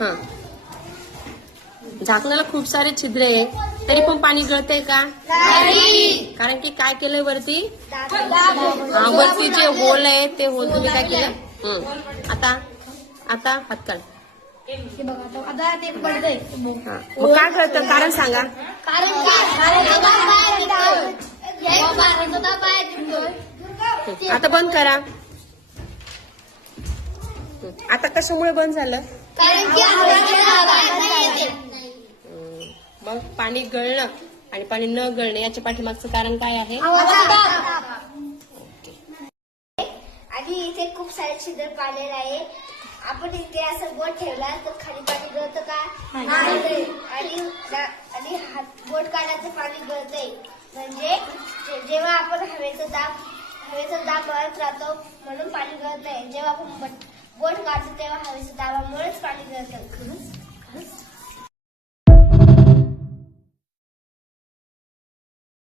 हा, झाकणाला खूप सारे छिद्र आहे, तरी पण पाणी गळतंय का? कारण की काय केलंय वरती? वरती जे होल आहे ते होल तुम्ही काय केलं? आता हात काढ. आता ते पडतंय. मग काय कळतं? कारण सांगा. आता बंद करा. आता कशामुळे बंद झालं? मग पाणी गळणं आणि पाणी न गळणं याच्या पाठीमागचं कारण काय आहे? आणि इथे खूप सारे छिद्र पाडलेले आहे. आपण इथे असं बोट ठेवला तर खाली पाणी गळतं का? आणि बोट काढायचं पाणी गळतंय. म्हणजे जेव्हा आपण हवेचा दाब वाढत राहतो म्हणून पाणी गळत नाही. जेव्हा आपण बोट काढतो तेव्हा हवेच्या दाबामुळेच पाणी गळतं.